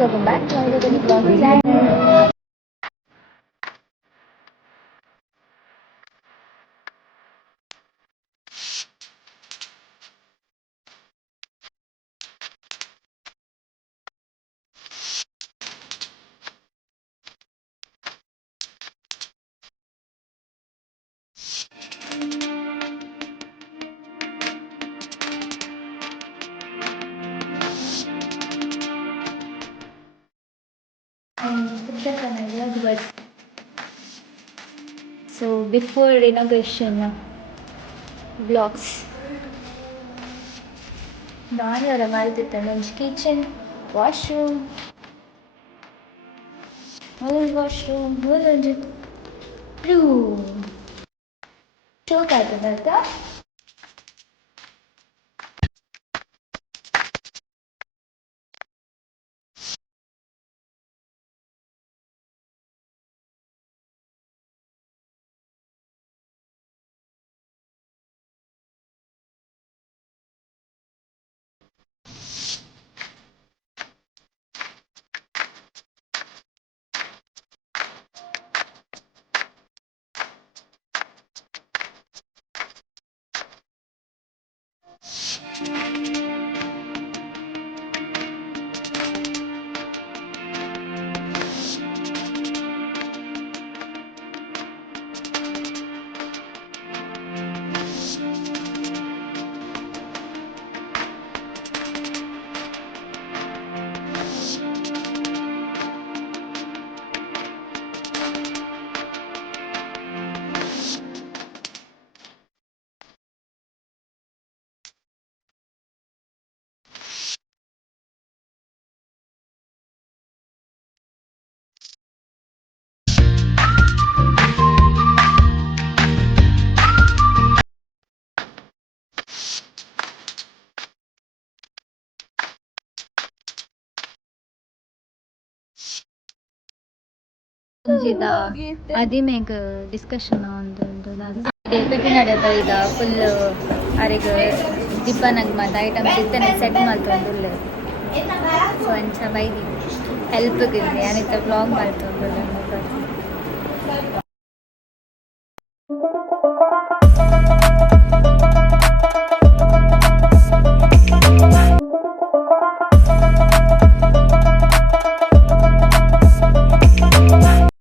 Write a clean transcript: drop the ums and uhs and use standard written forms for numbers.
welcome back to another video vlog channel. So before inauguration vlogs, kitchen, washroom, room. Show that. ಅದೇ ಮೇಗ discussion ಒಂದು ಪೆಟ್ಟಿ ನಡೆದ ಈಗ full ಅರೆಗೆ ದಿಬ್ಬನಾಗ ಮತ್ತು ಐಟಮ್ಸ್ ಇತ್ತನೆ ಸೆಟ್ ಮಾಡ್ತೊಂದುಲ್ಲೆ ಸೊ ಅಂಚ ಬೈದಿ ಹೆಲ್ಪ್ಗೆ ಯಾನಿತ್ತ ವ್ಲಾಗ್ ಮಾಡ್ತೊಂದುಲ್ಲೆ